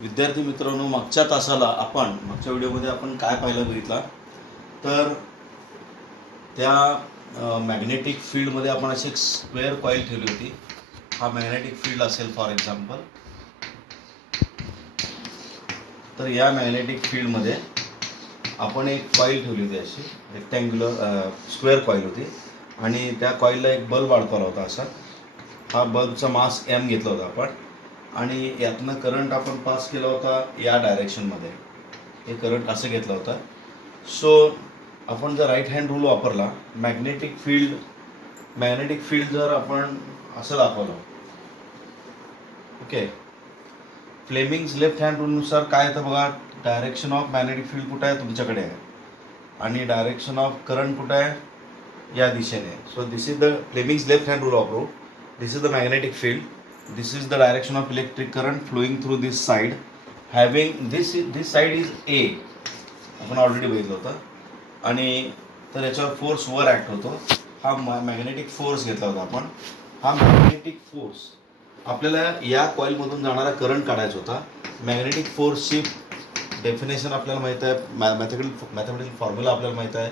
विद्यार्थी मित्रांनो, मागच्या व्हिडिओमध्ये आपण काय पाहिलं बघितला तर त्या मॅग्नेटिक फील्डमध्ये आपण अशी एक स्क्वेअर कॉईल ठेवली होती. हा मॅग्नेटिक फील्ड असेल फॉर एक्झाम्पल. तर या मॅग्नेटिक फील्डमध्ये आपण एक कॉईल ठेवली होती, अशी रेक्टँग्युलर स्क्वेअर कॉईल होती आणि त्या कॉईलला एक बल्ब अडकवला होता. असा हा बल्बचा मास एम घेतला होता आपण आणि यातनं करंट आपण पास केला होता या डायरेक्शनमध्ये. हे करंट असं घेतलं होतं. सो आपण जर राईट हँड रूल वापरला, मॅग्नेटिक फील्ड जर आपण असं दाखवलं, ओके, फ्लेमिंग्स लेफ्ट हँड रूलनुसार काय येतं बघा, डायरेक्शन ऑफ मॅग्नेटिक फील्ड कुठं आहे, तुमच्याकडे आहे, आणि डायरेक्शन ऑफ करंट कुठं आहे, या दिशेने. So this is the Fleming's left hand rule वापरू. This is the magnetic field. This is the direction of electric current flowing through this side. Having this side is a, आपण already बघितलं होतं. आणि तर याच्यावर फोर्स वर act होतो. हा मॅग्नेटिक फोर्स घेतला होता आपण. हा मॅग्नेटिक फोर्स आपल्याला या कॉईलमधून जाणारा करंट काढायचा होता. मॅग्नेटिक फोर्सची डेफिनेशन आपल्याला माहीत आहे, मॅथमॅटिकल फॉर्म्युला आपल्याला माहीत आहे,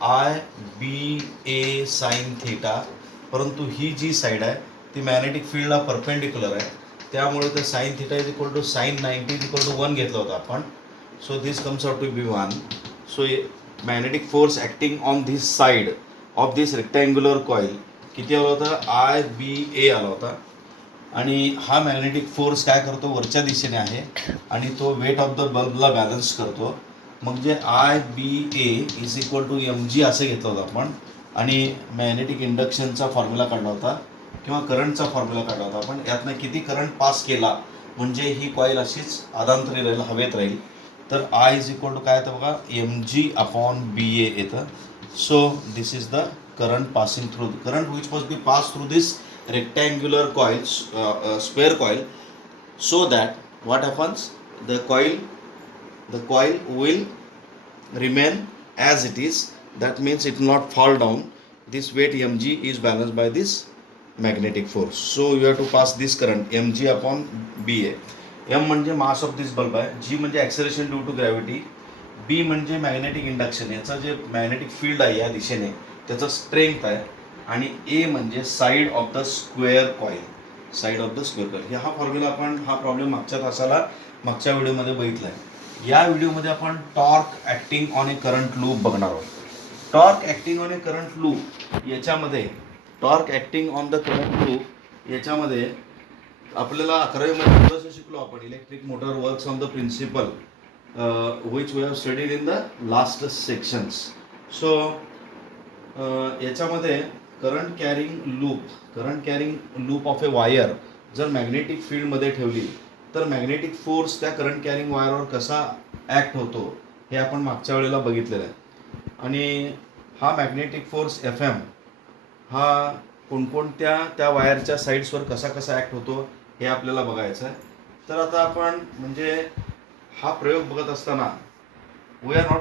I/B/A साईन थिटा. परंतु ही जी साईड आहे ती मॅग्नेटिक फील्डला परपेंडिक्युलर आहे, त्यामुळे ते sine theta is equal to sine 90 is equal to 1 घेतलं होतं आपण. So this comes out to be 1. So magnetic force acting on this side of this rectangular coil किती आला होता, I/B/A आला होता. आणि हा मॅग्नेटिक फोर्स काय करतो, वरच्या दिशेने आहे आणि तो वेट ऑफ द बल्बला बॅलन्स करतो. मग जे I/B/A is equal to mg असं घेतलं होतं आपण आणि मॅग्नेटिक इंडक्शनचा फॉर्म्युला काढला होता किंवा करंटचा फॉर्म्युला काढला होता आपण. यातनं किती करंट पास केला म्हणजे ही कॉईल अशीच अदांतरी राहील, हवेत राहील. तर I इज इक्वल टू काय येतं बघा, mg/BA येतं. So this is the current passing through, current which must be pass through this rectangular coil, square coil, so that what happens, the coil will remain as it is. That means it will not fall down. This weight mg is balanced by this magnetic force. So you have to pass this current mg/ba. m म्हणजे mass of this bulb आहे, g म्हणजे acceleration due to gravity, b म्हणजे magnetic induction, याचं जे magnetic field आहे या दिशेने त्याचं स्ट्रेंथ आहे, आणि ए म्हणजे side of the square coil. हा फॉर्म्युला आपण हा प्रॉब्लेम मागच्या व्हिडिओमध्ये बघितला आहे. या व्हिडिओमध्ये आपण torque acting on a current loop बघणार आहोत. Torque acting on a current loop याच्यामध्ये आपल्याला 11वीमध्ये थोडंसं शिकलो आपण. Electric motor works on the principle which we have studied in the last sections. So याच्यामध्ये current carrying loop of a wire जर मॅग्नेटिक फील्डमध्ये ठेवली तर मॅग्नेटिक फोर्स त्या करंट कॅरिंग वायरवर कसा ॲक्ट होतो हे आपण मागच्या वेळेला बघितलेलं आहे. आणि हा मॅग्नेटिक फोर्स FM हा कोणकोणत्या त्या वायरच्या साईड्सवर कसा ॲक्ट होतो हे आपल्याला बघायचं आहे. तर आता आपण म्हणजे हा प्रयोग बघत असताना we are not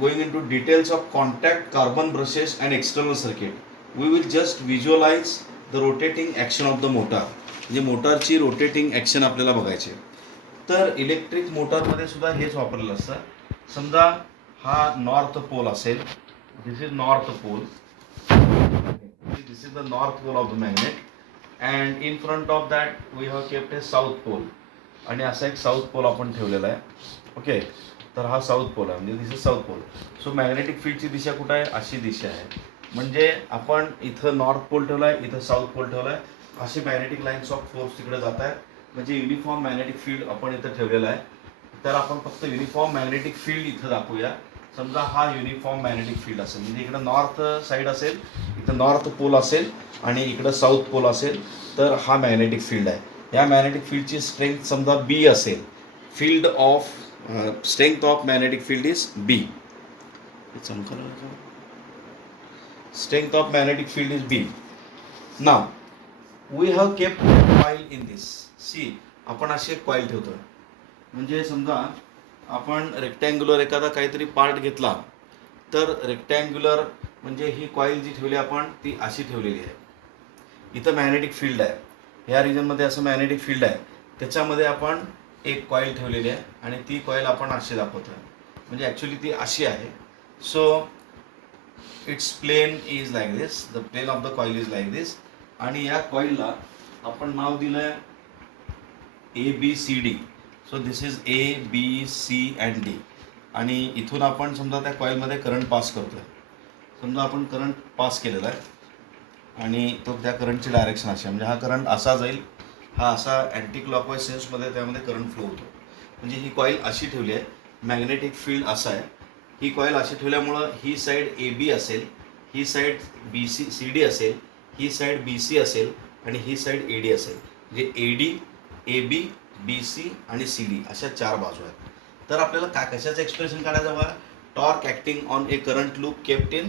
going into details of contact carbon brushes and external circuit. We will just visualize the rotating action of the motor. म्हणजे मोटारची रोटेटिंग ॲक्शन आपल्याला बघायची. तर इलेक्ट्रिक मोटरमध्ये सुद्धा हेच वापरलेलं असतं. समजा हा नॉर्थ पोल असेल, this is north pole, this is the north pole of the magnet, and in front of that we have kept a south pole. आणि असा एक साऊथ पोल आपण ठेवलेला आहे. ओके, तर हा साऊथ पोल आहे, म्हणजे this is south pole. So magnetic फील्डची दिशा कुठं आहे, अशी दिशा आहे. म्हणजे आपण इथं नॉर्थ पोल ठेवला आहे, इथं साऊथ पोल ठेवला आहे. असे मॅग्नेटिक लाईन्स ऑफ फोर्स तिकडे जात आहेत. म्हणजे युनिफॉर्म मॅग्नेटिक फील्ड आपण इथं ठेवलेला आहे. तर आपण फक्त युनिफॉर्म मॅग्नेटिक फील्ड इथं दाखवूया. समजा हा युनिफॉर्म मॅग्नेटिक फील्ड असेल, म्हणजे इकडं नॉर्थ साईड असेल, इथं नॉर्थ पोल असेल आणि इकडं साऊथ पोल असेल. तर हा मॅग्नेटिक फील्ड आहे. या मॅग्नेटिक फील्डची स्ट्रेंथ समजा B असेल. Strength of magnetic field is B. Strength of magnetic field is B. Now we have kept a coil in this. See, आपण अशी एक कॉईल ठेवतोय. म्हणजे समजा आपण रेक्टँग्युलर एखादा काहीतरी पार्ट घेतला तर रेक्टँग्युलर म्हणजे ही कॉईल जी ठेवली आपण ती अशी ठेवलेली आहे. इथं मॅग्नेटिक फील्ड आहे, ह्या रिजनमध्ये असं मॅग्नेटिक फील्ड आहे. त्याच्यामध्ये आपण एक कॉईल ठेवलेली आहे आणि ती कॉईल आपण अशी दाखवतोय, म्हणजे ॲक्च्युली ती अशी आहे. So its plane is like this, the plane of the coil is like this. आणि या कॉईलला आपण नाव दिलं आहे ABCD. So this is ABC and D. आणि इथून आपण समजा त्या कॉईलमध्ये करंट पास करतोय. समजा आपण करंट पास केलेला आहे आणि तो त्या करंटची डायरेक्शन अशी आहे, म्हणजे हा करंट असा जाईल, हा असा अँटी क्लॉकवाईज सेन्समध्ये त्यामध्ये करंट फ्लो होतो. म्हणजे ही कॉईल अशी ठेवली आहे, मॅग्नेटिक फील्ड असा आहे. ही कॉईल अशी ठेवल्यामुळं ही साईड AB असेल, ही साईड CD असेल, ही साईड BC असेल आणि ही साईड AD असेल. म्हणजे AD, AB, BC आणि CD अशा 4 बाजू आहेत. तर आपल्याला कशाचं एक्सप्रेशन काढायचं बघा, torque acting on a current loop kept in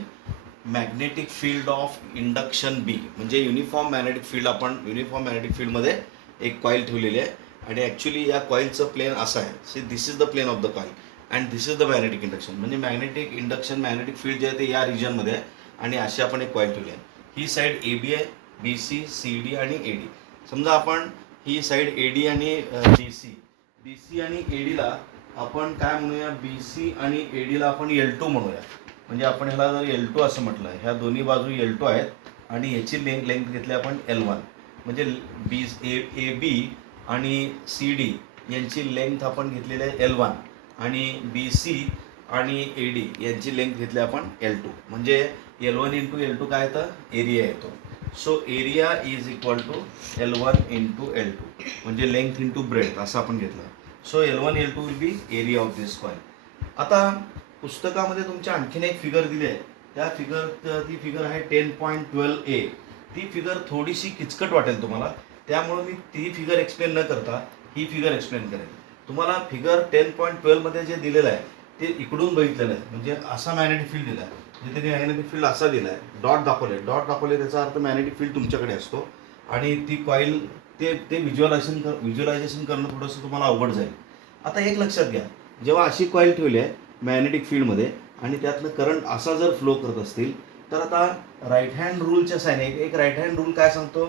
magnetic field of induction B. म्हणजे युनिफॉर्म मॅग्नेटिक फील्ड, आपण युनिफॉर्म मॅग्नेटिक फील्डमध्ये एक कॉईल ठेवलेली आहे आणि ॲक्च्युली या कॉईलचं प्लेन असं आहे. See this is the plane of the coil and this is the magnetic induction. म्हणजे मॅग्नेटिक इंडक्शन, मॅग्नेटिक फील्ड जे आहे ते या रिजनमध्ये आहे आणि अशी आपण एक कॉईल ठेवली आहे. ही साईड AB आहे, BC, CD आणि AD. समजा आपण ही साईड AD आणि BC आणि ADला आपण काय म्हणूया, BC आणि ADला आपण L2 म्हणूया. म्हणजे आपण ह्याला जर L2 असं म्हटलं, ह्या दोन्ही बाजू L2 आहेत आणि याची लेंथ घेतली आपण L1. म्हणजे AB आणि CD यांची लेंथ आपण घेतलेली आहे L1 आणि BC आणि AD यांची लेंथ घेतली आपण L2. म्हणजे L1 इंटू L2 काय येतं, एरिया येतो. So area is equal to L1 into L2, म्हणजे लेंथ इंटू ब्रेथ असं आपण घेतलं. So L1 L2 will be area of this coil. आता पुस्तकामध्ये तुमच्या आणखीन एक फिगर दिली आहे, त्या ती फिगर आहे 10.12a. ती फिगर थोडीशी किचकट वाटेल तुम्हाला, त्यामुळे मी ती फिगर एक्सप्लेन न करता ही फिगर एक्सप्लेन करेन. तुम्हाला फिगर 10.12मध्ये जे दिलेलं आहे ते इकडून बघितलेलं आहे, म्हणजे असा मॅग्नेटिक फील्ड दिला आहे, म्हणजे त्यांनी मॅग्नेटिक फील्ड असा दिला आहे, डॉट दाखवले त्याचा अर्थ मॅग्नेटिक फील्ड तुमच्याकडे असतो आणि ती कॉईल ते व्हिज्युअलायझेशन करणं थोडंसं तुम्हाला अवघड जाईल. आता एक लक्षात घ्या, जेव्हा अशी कॉईल ठेवली आहे मॅग्नेटिक फील्डमध्ये आणि त्यातनं करंट असा जर फ्लो करत असतील, तर आता राईट हँड रूलच्या साईन एक राईट हँड रूल काय सांगतो,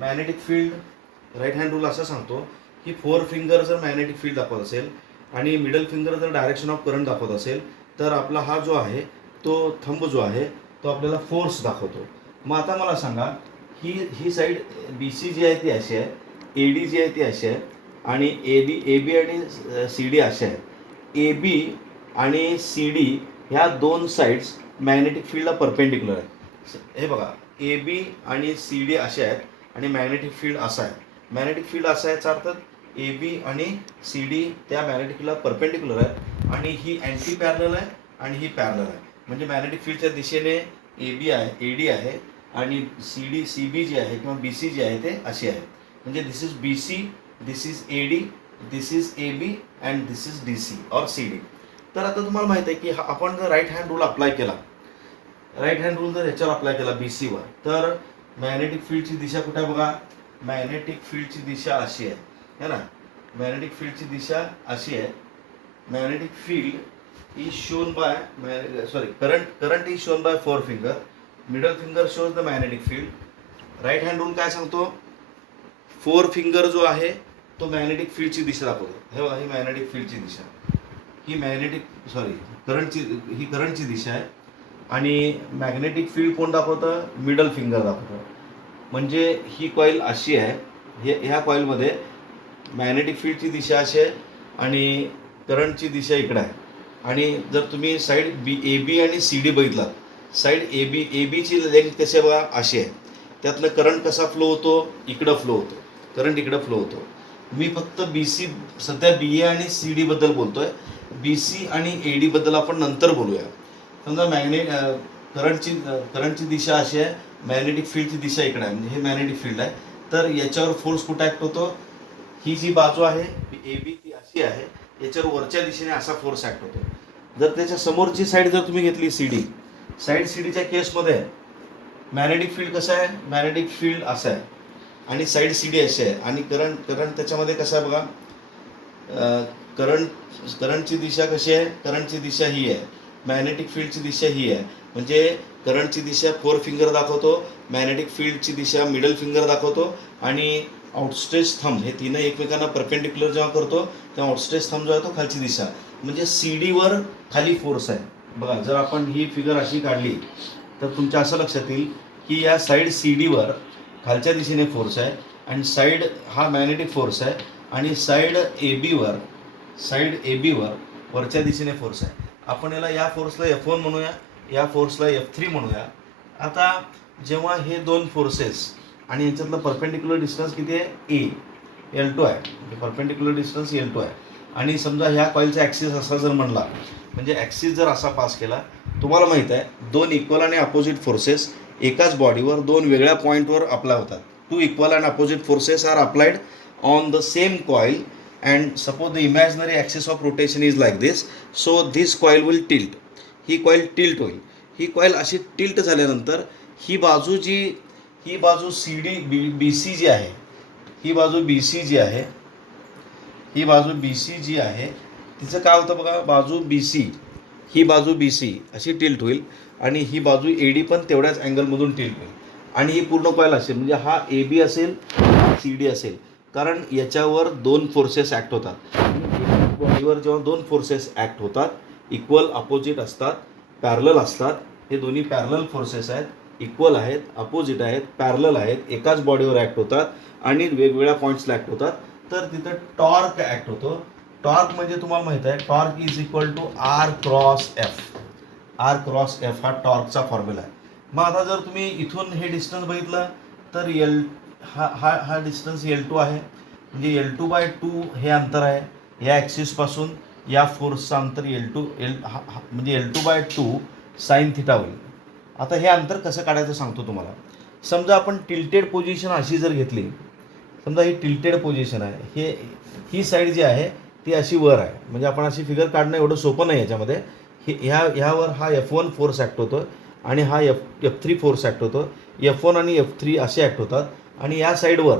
magnetic field right hand rule असं सांगतो की 4 फिंगर जर मॅग्नेटिक फील्ड दाखवत असेल आणि मिडल फिंगर जर डायरेक्शन ऑफ करंट दाखवत असेल, तर आपला हा जो आहे तो थंब जो आहे तो आपल्याला फोर्स दाखवतो. मग आता मला सांगा, ही साईड BC जी आहे ती अशी आहे, AD जी आहे ती अशी आहे आणि AB आणि CD अशा आहेत. AB आणि CD ह्या दोन साईड्स मॅग्नेटिक फील्डला परपेंडिक्युलर आहेत. हे बघा, AB आणि CD असे आहेत आणि मॅग्नेटिक फील्ड असा आहे. मॅग्नेटिक फील्ड असा आहे याचा अर्थ AB आणि CD त्या मॅग्नेटिक फील्डला परपेंडिक्युलर आहे आणि ही अँटी पॅरलल आहे आणि ही पॅरलल आहे. म्हणजे मॅग्नेटिक फील्डच्या दिशेने AB आहे, AD आहे आणि CB जी आहे किंवा BC जी आहे ते अशी आहे. म्हणजे this is BC, this is AD, this is AB and this is DC और CD. तर आता तुम्हाला माहिती आहे की आपण जर राईट हँड रूल अप्लाय केला, राईट हँड रूल जर ह्याच्यावर अप्लाय केला BCवर, तर मॅग्नेटिक फील्डची दिशा कुठे आहे बघा, मॅग्नेटिक फील्डची दिशा अशी आहे, है ना. मॅग्नेटिक फील्डची दिशा अशी आहे. Magnetic field is shown by current is shown by 4 finger. Middle finger shows the magnetic field. Right hand rule काय सांगतो, 4 फिंगर जो आहे तो मॅग्नेटिक फील्डची दिशा दाखवतो. हे बघा, ही मॅग्नेटिक फील्डची दिशा, ही करंटची दिशा आहे आणि मॅग्नेटिक फील्ड कोण दाखवतं, मिडल फिंगर दाखवतं. म्हणजे ही कॉईल अशी आहे, ह्या कॉईलमध्ये मॅग्नेटिक फील्डची दिशा अशी आहे आणि करंटची दिशा इकडं आहे. आणि जर तुम्ही साईड AB आणि CD बघितलात, साईड ABची लेंथ कशी आहे बघा, अशी आहे. त्यातनं करंट कसा फ्लो होतो, इकडं फ्लो होतो, करंट इकडं फ्लो होतो. मी फक्त BC सध्या BA आणि CD बद्दल बोलतोय. BC आणि AD बद्दल आपण नंतर बोलूया. समजा करंटची दिशा अशी आहे, मॅग्नेटिक फील्डची दिशा इकडे आहे, म्हणजे हे मॅग्नेटिक फील्ड आहे. तर याच्यावर फोर्स कुठे ॲक्ट होतो, ही जी बाजू आहे AB ती अशी आहे, याच्यावर वरच्या दिशेने असा फोर्स ॲक्ट होतो. जर त्याच्या समोरची साईड जर तुम्ही घेतली CD, साईड CDच्या केसमध्ये मॅग्नेटिक फील्ड कसं आहे, मॅग्नेटिक फील्ड असं आहे आणि साईड CD अशी आहे आणि करंट त्याच्यामध्ये कसं आहे बघा, करंटची दिशा कशी आहे, करंटची दिशा ही आहे, मॅग्नेटिक फील्डची दिशा ही आहे. म्हणजे करंटची दिशा 4 फिंगर दाखवतो, मॅग्नेटिक फील्डची दिशा मिडल फिंगर दाखवतो आणि आउटस्ट्रेच थंब, हे तिनं एकमेकांना परपेंडिक्युलर जेव्हा करतो तेव्हा आउटस्ट्रेच थंब जो आहे तो खालची दिशा, म्हणजे CD वर खाली फोर्स आहे. बघा, जर आपण ही फिगर अशी काढली तर तुमच्या असं लक्षात येईल की या साईड CD वर खालच्या दिशेने फोर्स आहे आणि साईड हा मॅग्नेटिक फोर्स आहे आणि साईड AB वर वरच्या दिशेने फोर्स आहे. आपण या फोर्सला F1 म्हणूया, या फोर्सला F3 म्हणूया. आता जेव्हा हे दोन फोर्सेस आणि याच्यातलं परपेंडिक्युलर डिस्टन्स किती आहे, L2 आहे, परपेंडिक्युलर डिस्टन्स L2 आहे. आणि समजा ह्या कॉईलचा ॲक्सिस असा जर म्हणला, म्हणजे ॲक्सिस जर असा पास केला, तुम्हाला माहीत आहे दोन इक्वल आणि अपोजिट फोर्सेस एकाच बॉडीवर दोन वेगळ्या पॉईंटवर अप्लाय होतात. Two equal and opposite forces are applied on the same coil and suppose the imaginary axis of rotation is like this. So this coil will tilt. ही कॉईल टिल्ट होईल. ही coil अशी tilt झाल्यानंतर ही बाजू CD BC जी आहे, ही बाजू BC जी आहे, ही बाजू BC जी आहे तिचं काय होतं बघा, ही बाजू BC अशी टिल्ट होईल आणि ही बाजू AD पण तेवढ्याच अँगलमधून टिल्ट होईल आणि ही पूर्ण कॉईल असेल, म्हणजे हा AB असेल, हा CD असेल, कारण याच्यावर दोन फोर्सेस ॲक्ट होतात. बॉडीवर जेव्हा दोन फोर्सेस ॲक्ट होतात, इक्वल अपोजिट असतात, पॅरलल असतात, हे दोन्ही पॅरलल फोर्सेस आहेत, इक्वल आहेत, अपोजिट आहेत, पॅरलल आहेत, एकाच बॉडीवर ॲक्ट होतात आणि वेगवेगळ्या पॉईंट्सला ॲक्ट होतात, तर तिथं टॉर्क ॲक्ट होतो. टॉर्क म्हणजे तुम्हाला माहीत आहे torque is equal to R cross F हा टॉर्कचा फॉर्म्युला आहे. मग आता जर तुम्ही इथून हे डिस्टन्स बघितलं तर हा डिस्टन्स L2 आहे, म्हणजे L2/2 हे अंतर आहे. या ॲक्सिसपासून या फोर्सचं अंतर म्हणजे L2/2 साइन थिटा होईल. आता हे अंतर कसं काढायचं सांगतो तुम्हाला. समजा आपण टिल्टेड पोझिशन अशी जर घेतली, समजा ही टिल्टेड पोझिशन आहे, ही साईड जी आहे ती अशी वर आहे, म्हणजे आपण अशी फिगर काढणं एवढं सोपं नाही याच्यामध्ये. ह्यावर हा F1 फोर्स ॲक्ट होतो आणि हा F3 फोर्स ॲक्ट होतो. F1 आणि F3 असे ॲक्ट होतात आणि ह्या साईडवर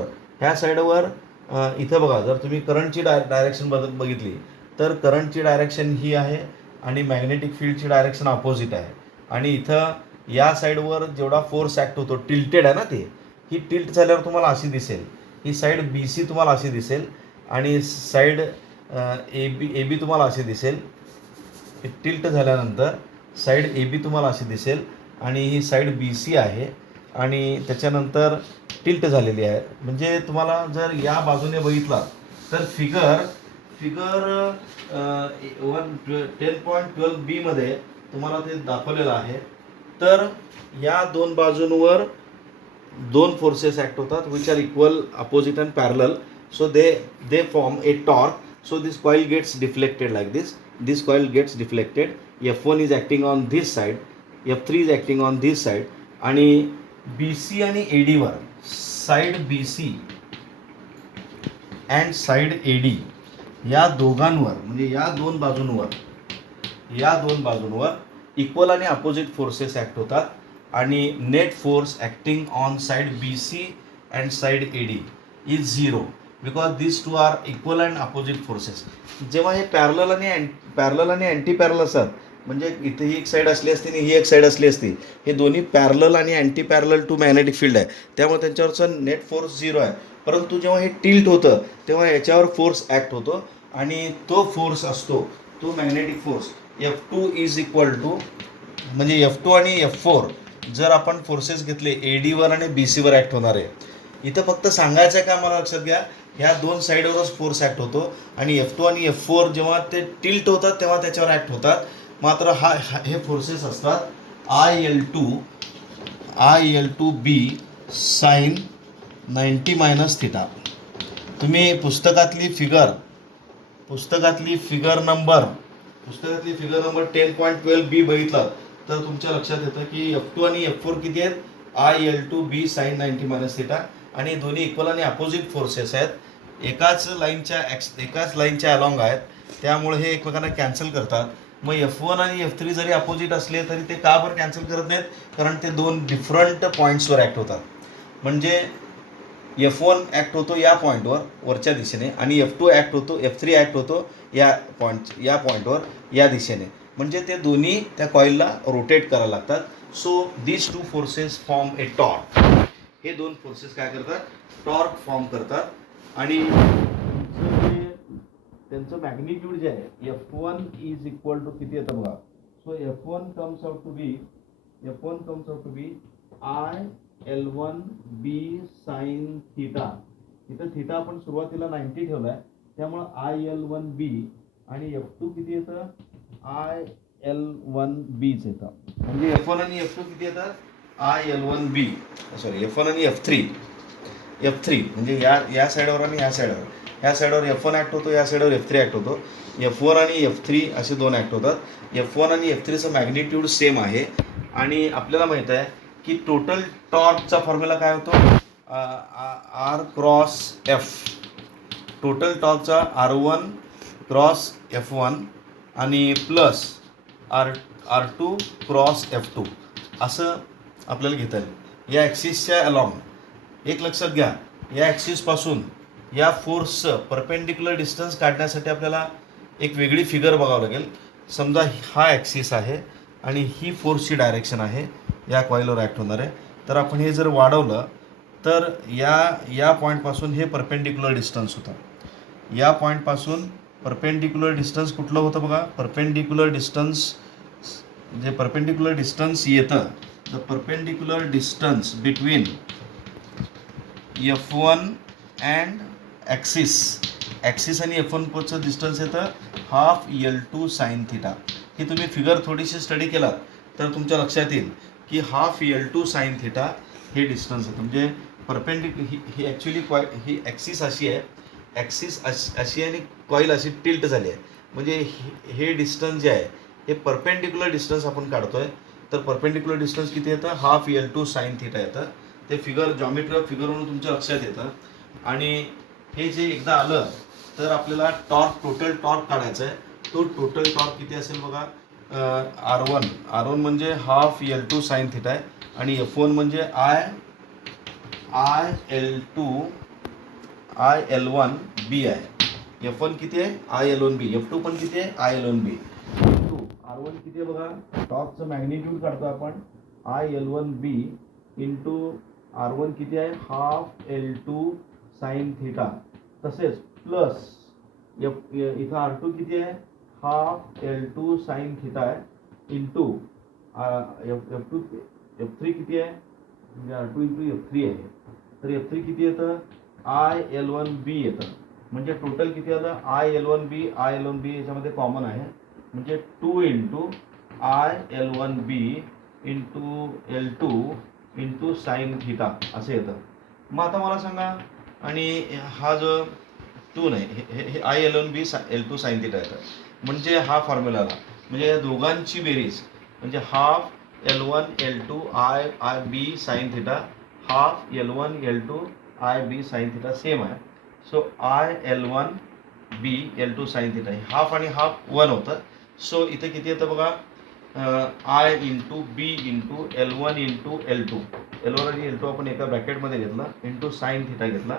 इथं बघा, जर तुम्ही करंटची डायरेक्शन बघितली तर करंटची डायरेक्शन ही आहे आणि मॅग्नेटिक फील्डची डायरेक्शन अपोजिट आहे. आणि इथं या साईडवर जेवढा फोर्स ॲक्ट होतो, टिल्टेड आहे ना ते, ही टिल्ट झाल्यावर तुम्हाला अशी दिसेल, ही साईड BC तुम्हाला अशी दिसेल आणि साईड AB तुम्हाला अशी दिसेल. टिल्ट झाल्यानंतर साईड AB तुम्हाला अशी दिसेल आणि ही साईड BC आहे आणि त्याच्यानंतर टिल्ट झालेली आहे. म्हणजे तुम्हाला जर या बाजूने बघितला तर फिगर 10.12b मध्ये तुम्हाला ते दाखवलेलं आहे. तर या दोन बाजूंवर दोन फोर्सेस ॲक्ट होतात which are equal, opposite and parallel. So they form A torque. So this coil gets deflected like this. This coil gets deflected. F1 is acting on this side, F3 is acting on this side, आणि BC आणि AD वर side BC and side AD या दोघांवर, म्हणजे या दोन बाजूंवर equal आणि अपोजिट फोर्सेस ॲक्ट होतात आणि net force acting on side BC and side AD is 0 because this two are equal and opposite forces. जेव्हा हे पॅरलल आणि अँटी पॅरलल असतात, म्हणजे इथे ही एक साईड असली असती आणि ही एक साईड असली असती, हे दोन्ही पॅरलल आणि anti parallel to magnetic field आहे, त्यामुळे त्यांच्यावरचा नेट फोर्स 0 आहे. परंतु जेव्हा हे टिल्ट होतं तेव्हा याच्यावर फोर्स ॲक्ट होतो आणि तो फोर्स असतो तो magnetic force F2 is equal to, म्हणजे F2 आणि F4 जर आपण फोर्सेस घेतले AD वर आणि BC वर ॲक्ट होणार आहे. इथं फक्त सांगायचं आहे का, मला लक्षात घ्या, ह्या दोन साईडवरच फोर्स ॲक्ट होतो आणि F2 आणि F4 जेव्हा ते टिल्ट होतात तेव्हा त्याच्यावर ॲक्ट होतात. मात्र हे फोर्सेस असतात IL2B साइन 90 मायनस थिटा. तुम्ही पुस्तकातली फिगर नंबर 10.12b बघितला तर तुमच्या लक्षात येतं की F2 आणि F4 किती आहेत, IL2B साइन 90 मायनस थिटा, आणि दोन्ही इक्वल आणि अपोजिट फोर्सेस आहेत, एकाच लाईनच्या अलॉंग आहेत, त्यामुळे हे एकमेकांना कॅन्सल करतात. मग F1 आणि F3 जरी अपोजिट असले तरी ते का बरं कॅन्सल करत नाहीत, कारण ते दोन डिफरंट पॉईंट्सवर ॲक्ट होतात. म्हणजे F1 ॲक्ट होतो या पॉईंटवर वरच्या दिशेने आणि F3 ॲक्ट होतो या पॉईंटवर या दिशेने, म्हणजे ते दोन्ही त्या कॉईलला रोटेट करायला लागतात. So these two forces form A torque. हे दोन फोर्सेस काय करतात, टॉर्क फॉर्म करतात आणि त्यांचं मॅग्निट्यूड जे आहे F1 इज इक्वल टू किती येतं बघा. So F1 comes out to be IL1B sine theta. इथं थिटा आपण सुरुवातीला 90 ठेवलाय, त्यामुळं IL1B आणि F2 किती येतं, IL1Bच येतं. म्हणजे F1 आणि F2 किती येतात, IL1B, सॉरी F1 आणि F3 म्हणजे या साईडवर आणि या साईडवर. ह्या साईडवर F1 ॲक्ट होतो, या साईडवर F3 ॲक्ट होतो. F1 आणि F3 असे दोन ॲक्ट होतात. F1 आणि F3चं मॅग्निट्यूड सेम आहे आणि आपल्याला माहित आहे की टोटल टॉर्कचा फॉर्म्युला काय होतो, R क्रॉस F. टोटल टॉर्कचा R1 क्रॉस F1 आणि प्लस R2 क्रॉस F2 असं आपल्याला घेता येईल. या ॲक्सिसच्या अलॉंग एक लक्षात घ्या, या ॲक्सिसपासून या फोर्सचं परपेंडिक्युलर डिस्टन्स काढण्यासाठी आपल्याला एक वेगळी फिगर बघावं लागेल. समजा हा ॲक्सिस आहे आणि ही फोर्सची डायरेक्शन आहे, या कॉईलवर ॲक्ट होणार आहे. तर आपण हे जर वाढवलं तर या पॉईंटपासून हे परपेंडिक्युलर डिस्टन्स होतं. या पॉईंटपासून परपेंडिक्युलर डिस्टन्स कुठलं होतं बघा, परपेंडिक्युलर डिस्टन्स येतं, the perpendicular distance between F1 and axis आणि F1चं डिस्टन्स येतं हाफ L2 साइन थिटा. ही तुम्ही फिगर थोडीशी स्टडी केलात तर तुमच्या लक्षात येईल की हाफ L2 साइन थिटा हे डिस्टन्स येतं. म्हणजे ही ॲक्च्युली ही ॲक्सिस अशी आहे, अशी आणि कॉईल अशी टिल्ट झाली आहे. म्हणजे हे डिस्टन्स जे आहे हे परपेंडिक्युलर डिस्टन्स आपण काढतोय. तर परपेंडिक्युलर डिस्टन्स किती येतं, हाफ L2 साइन थिटा येतं. ते फिगर जॉमेट्री ऑफ फिगरवरून तुमच्या लक्षात येतं. आणि हे जे एकदा आलं तर आपल्याला टोटल टॉर्क काढायचा आहे. तो टोटल टॉर्क किती असेल बघा, R1 म्हणजे हाफ L2 साइन थिटा आहे आणि F1 म्हणजे IL1B आहे. F1 किती आहे, IL1B. F2 पण किती आहे, IL1B. R1 किती आहे बघा, टॉर्कचं मॅग्निट्यूड काढतो आपण, IL1B इंटू R1 किती आहे, हाफ L2 साइन थिटा. तसेच प्लस इथं R2 किती आहे, हाफ L2 साइन थिटा आहे इंटू F3 किती आहे, म्हणजे R2 इंटू F3 आहे. तर F3 किती येतं, IL1B येतं. म्हणजे टोटल किती आलं, IL1B याच्यामध्ये कॉमन आहे, म्हणजे 2 into IL1B into L2 into sine theta असं येतं. मग आता मला सांगा, आणि हा जो 2 नाही, हे IL1B L2 साइन थिटा येतं. म्हणजे हा फॉर्म्युला आला, म्हणजे या दोघांची बेरीज म्हणजे half L1 L2 IB sine theta, half L1 L2 IB sine theta same आहे. So IL1B L2 sine theta half आणि हाफ 1 होतं. सो इथे किती येतं बघा, I into B into L1 into L2. L1 आणि L2 आपण एका ब्रॅकेटमध्ये घेतलं, इंटू साइन थिटा घेतला.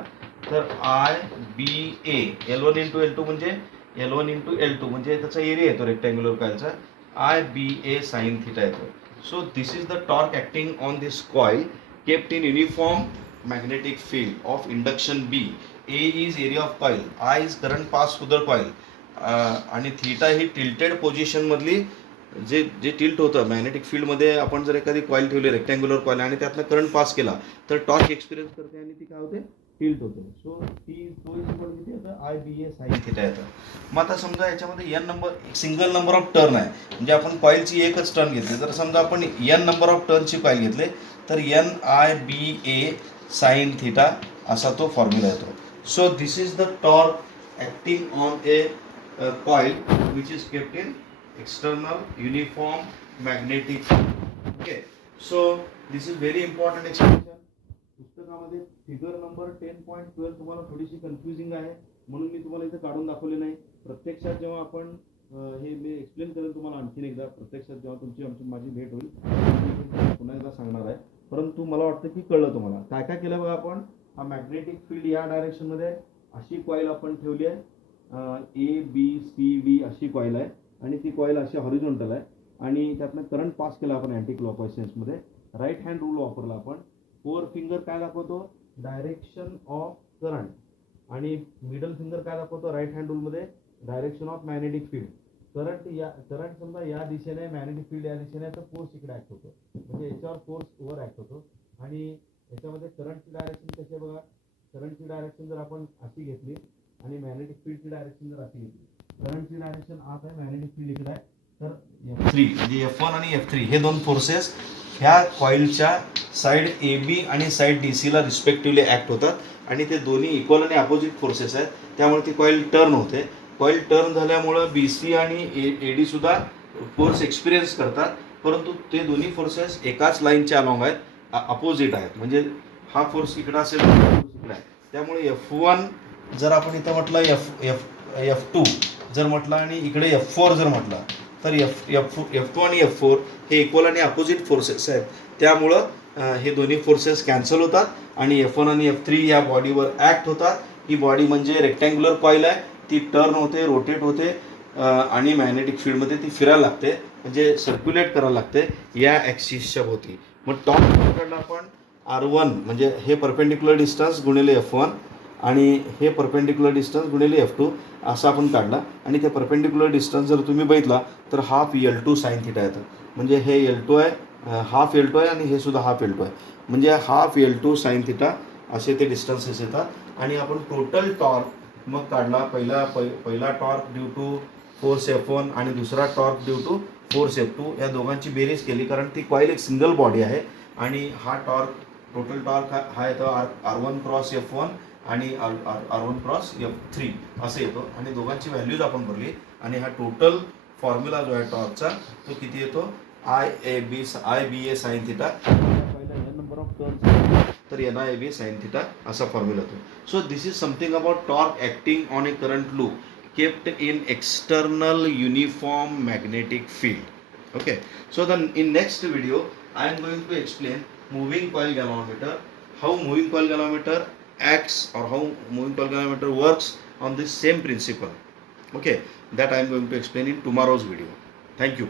तर IBA L1 इंटू L2 म्हणजे L1 इंटू L2 म्हणजे त्याचा एरिया येतो रेक्टँग्युलर कॉइलचा, IBA साइन थिटा येतो. So this is the torque acting on this coil kept in uniform magnetic field of induction B. A is area of coil, I is current pass through the coil, आणि theta ही tilted पोझिशनमधली जे tilt होतं magnetic फील्डमध्ये. आपण जर एखादी coil ठेवली rectangular coil आणि त्यातनं करंट पास केला तर टॉर्क एक्सपिरियन्स करते आणि ती काय होते, टिल्ट होते. सो तो किती येतं, IBA साइन थिटा येतं. मग आता समजा याच्यामध्ये सिंगल नंबर ऑफ टर्न आहे, म्हणजे आपण कॉईलची एकच टर्न घेतली. जर समजा आपण N नंबर ऑफ टर्नची कॉईल घेतले तर NIBA साइन थिटा असा तो फॉर्म्युला येतो. So this is the torque acting on A coil which is kept in external uniform magnetic field. Okay, so this is very important explanation. पुस्तकामध्ये figure number 10.12 तुम्हाला थोडीशी confusing आहे, म्हणून मी तुम्हाला इथे काढून दाखवले नाही. प्रत्यक्षात जेव्हा आपण हे मी एक्सप्लेन करेन तुम्हाला आणखीन एकदा, प्रत्यक्षात जेव्हा माझी भेट होईल पुन्हा एकदा सांगणार आहे. परंतु मला वाटतं की कळलं तुम्हाला. काय काय केलं बघा आपण. हा मॅग्नेटिक फील्ड या डायरेक्शनमध्ये अशी कॉईल आपण ठेवली आहे, ABCD अशी कॉईल आहे आणि ती कॉईल अशी हॉरिझॉन्टल आहे आणि त्यातनं करंट पास केला आपण अँटी क्लॉकवाईज सेन्समध्ये. राईट हँड रूल वापरला आपण. फोर फिंगर काय दाखवतो, डायरेक्शन ऑफ करंट, आणि मिडल फिंगर काय दाखवतो राईट हँड रूलमध्ये, direction of magnetic field. Current समजा या दिशेने, मॅग्नेटिक फील्ड या दिशेने, तर फोर्स इकडे ऍक्ट होतो, म्हणजे याच्यावर फोर्स वर ऍक्ट होतो. आणि याच्यामध्ये करंटची डायरेक्शन कशी आहे बघा, करंटची डायरेक्शन जर आपण अशी घेतली आणि मॅग्नेटिक फील्डची डायरेक्शन जर अशी घेतली, करंटची डायरेक्शन आत आहे, मॅग्नेटिक फील्ड इकडे आहे, तर F3 म्हणजे F1 आणि F3 हे दोन फोर्सेस ह्या कॉइलच्या साईड ए बी आणि साईड डी सीला रिस्पेक्टिव्हली ऍक्ट होतात, आणि ते दोन्ही इक्वल आणि अपोजिट फोर्सेस आहेत, त्यामुळे ती कॉइल टर्न होते. कॉइल टर्न झाल्यामुळं बी सी आणि ए डी सुद्धा फोर्स एक्सपिरियन्स करतात, परंतु ते दोन्ही फोर्सेस एकाच लाईनच्या अलॉंग आहेत, अपोजिट आहेत. म्हणजे हा फोर्स इकडं असेल, इकडे आहे, त्यामुळे F1 जर आपण इथं म्हटलं, F2 जर म्हटलं आणि इकडे F4 जर म्हटलं, तर F2 आणि F4 हे इक्वल आणि अपोजिट फोर्सेस आहेत, त्यामुळं हे दोन्ही फोर्सेस कॅन्सल होतात आणि F1 आणि F3 या बॉडीवर ॲक्ट होतात. ही बॉडी म्हणजे रेक्टँग्युलर कॉईल आहे, ती टर्न होते, रोटेट होते, आणि मॅग्नेटिक फील्डमध्ये ती फिरायला लागते, म्हणजे सर्क्युलेट करायला लागते या ॲक्सिसच्या भोवती. मग टॉर्क काढला आपण R1 म्हणजे हे परपेंडिक्युलर डिस्टन्स गुणिले F1 आणि हे परपेंडिक्युलर डिस्टन्स गुणिले F2 असं आपण काढला, आणि ते परपेंडिक्युलर डिस्टन्स जर तुम्ही बघितला तर हाफ L2 साइन थिटा येतं. म्हणजे हे L2 आहे, हाफ L2 आहे, आणि हे सुद्धा हाफ L2 आहे, म्हणजे हाफ L2 साइन थिटा असे ते डिस्टन्सेस येतात. आणि आपण टोटल टॉर्क मग काढला, पहिला torque due to force F1 आणि दुसरा torque due to force F2, या दोघांची बेरीज केली, कारण ती कॉईल एक सिंगल बॉडी आहे. आणि हा टॉर्क, टोटल टॉर्क हा येतो R1 क्रॉस F1 आणि R1 क्रॉस F3 असे येतो, आणि दोघांची व्हॅल्यूज आपण भरली, आणि हा टोटल फॉर्म्युला जो आहे टॉर्कचा तो किती येतो, IBA साइन थिटा, पहिला n नंबर ऑफ टर्न्स तर NIB साइन थिटा असा फॉर्म्युला येतो. So this is something about torque acting on a current loop kept in external uniform magnetic field. Okay, so then in next video I am going to explain moving coil galvanometer, how moving coil galvanometer acts, or how moving coil galvanometer works on this same principle. Okay, that I am going to explain in tomorrow's video. Thank you.